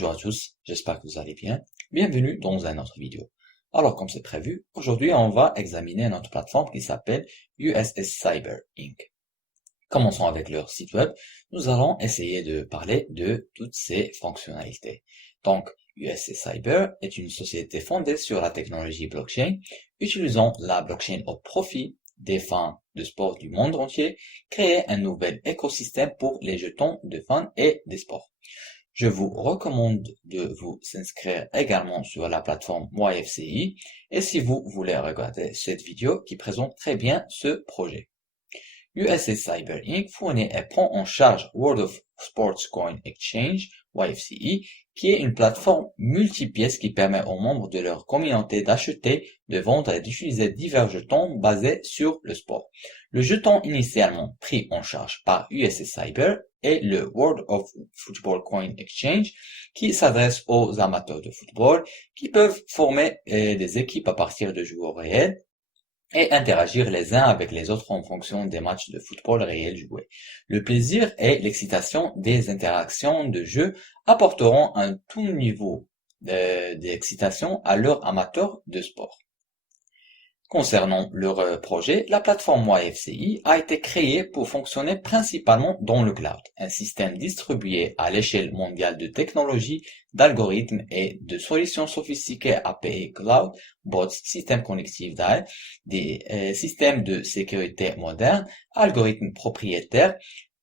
Bonjour à tous, j'espère que vous allez bien. Bienvenue dans une autre vidéo. Alors, comme c'est prévu, aujourd'hui on va examiner notre plateforme qui s'appelle USS Cyber Inc. Commençons avec leur site web. Nous allons essayer de parler de toutes ces fonctionnalités. Donc, USS Cyber est une société fondée sur la technologie blockchain, utilisant la blockchain au profit des fans de sport du monde entier, créer un nouvel écosystème pour les jetons de fans et des sports. Je vous recommande de vous inscrire également sur la plateforme YFCI et si vous voulez regarder cette vidéo qui présente très bien ce projet. USS Cyber Inc. fournit et prend en charge World of Sports Coin Exchange, YFCE, qui est une plateforme multipièces qui permet aux membres de leur communauté d'acheter, de vendre et d'utiliser divers jetons basés sur le sport. Le jeton initialement pris en charge par USS Cyber est le World of Football Coin Exchange, qui s'adresse aux amateurs de football qui peuvent former des équipes à partir de joueurs réels et interagir les uns avec les autres en fonction des matchs de football réels joués. Le plaisir et l'excitation des interactions de jeu apporteront un tout niveau d'excitation à leurs amateurs de sport. Concernant leur projet, la plateforme YFCI a été créée pour fonctionner principalement dans le cloud, un système distribué à l'échelle mondiale de technologies, d'algorithmes et de solutions sophistiquées API Cloud, bots, systèmes connectifs d'AI, des systèmes de sécurité modernes, algorithmes propriétaires,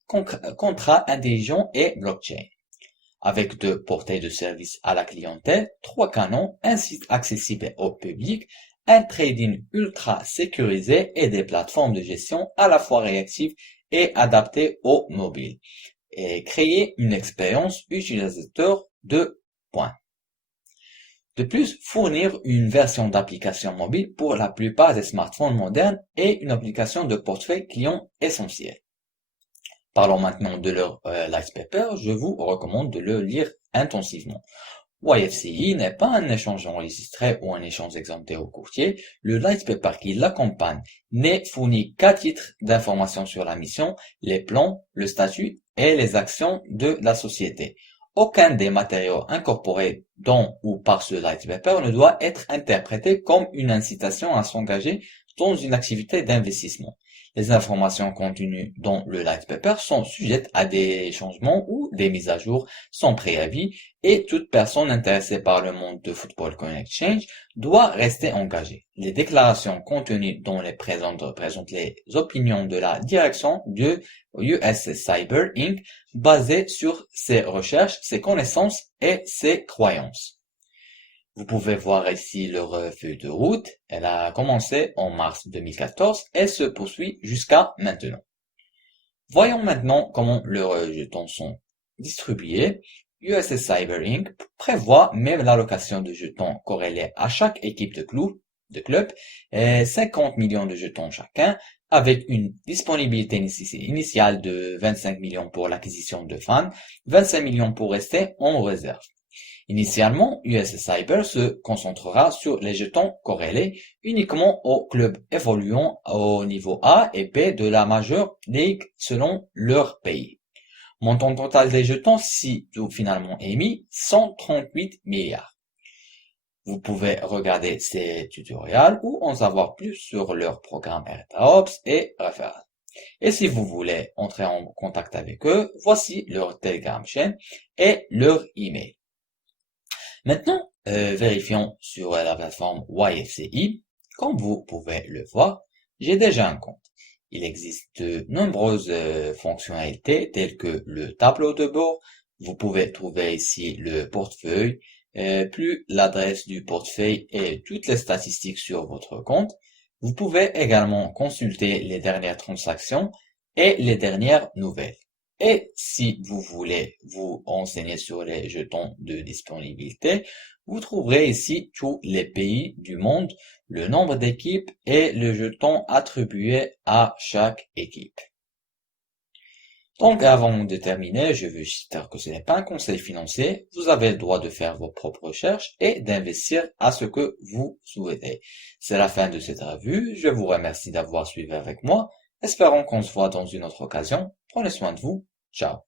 contrats intelligents et blockchain. Avec 2 portails de services à la clientèle, 3 canaux, un site accessible au public, un trading ultra sécurisé et des plateformes de gestion à la fois réactives et adaptées aux mobiles. Et créer une expérience utilisateur de points. De plus, fournir une version d'application mobile pour la plupart des smartphones modernes et une application de portefeuille client essentielle. Parlons maintenant de leur Light Paper, je vous recommande de le lire intensivement. YFCI n'est pas un échange enregistré ou un échange exempté au courtier. Le Light Paper qui l'accompagne n'est fourni qu'à titre d'information sur la mission, les plans, le statut et les actions de la société. Aucun des matériaux incorporés dans ou par ce Light Paper ne doit être interprété comme une incitation à s'engager dans une activité d'investissement. Les informations contenues dans le Light Paper sont sujettes à des changements ou des mises à jour sans préavis et toute personne intéressée par le monde de Football Coin Exchange doit rester engagée. Les déclarations contenues dans les présentes représentent les opinions de la direction de USS Cyber Inc. basées sur ses recherches, ses connaissances et ses croyances. Vous pouvez voir ici leur feuille de route. Elle a commencé en mars 2014 et se poursuit jusqu'à maintenant. Voyons maintenant comment leurs jetons sont distribués. USS Cyber Inc. prévoit même l'allocation de jetons corrélés à chaque équipe de club et 50 millions de jetons chacun, avec une disponibilité initiale de 25 millions pour l'acquisition de fans, 25 millions pour rester en réserve. Initialement, USS Cyber se concentrera sur les jetons corrélés uniquement aux clubs évoluant au niveau A et B de la Major League selon leur pays. Montant total des jetons ci-dessous finalement émis, 138 milliards. Vous pouvez regarder ces tutoriels ou en savoir plus sur leur programme AirDrops et référents. Et si vous voulez entrer en contact avec eux, voici leur Telegram chaîne et leur email. Maintenant, vérifions sur la plateforme YFCI. Comme vous pouvez le voir, j'ai déjà un compte. Il existe de nombreuses fonctionnalités telles que le tableau de bord. Vous pouvez trouver ici le portefeuille, plus l'adresse du portefeuille et toutes les statistiques sur votre compte. Vous pouvez également consulter les dernières transactions et les dernières nouvelles. Et si vous voulez vous renseigner sur les jetons de disponibilité, vous trouverez ici tous les pays du monde, le nombre d'équipes et le jeton attribué à chaque équipe. Donc avant de terminer, je veux juste dire que ce n'est pas un conseil financier, vous avez le droit de faire vos propres recherches et d'investir à ce que vous souhaitez. C'est la fin de cette revue, je vous remercie d'avoir suivi avec moi. Espérons qu'on se voit dans une autre occasion. Prenez soin de vous. Ciao.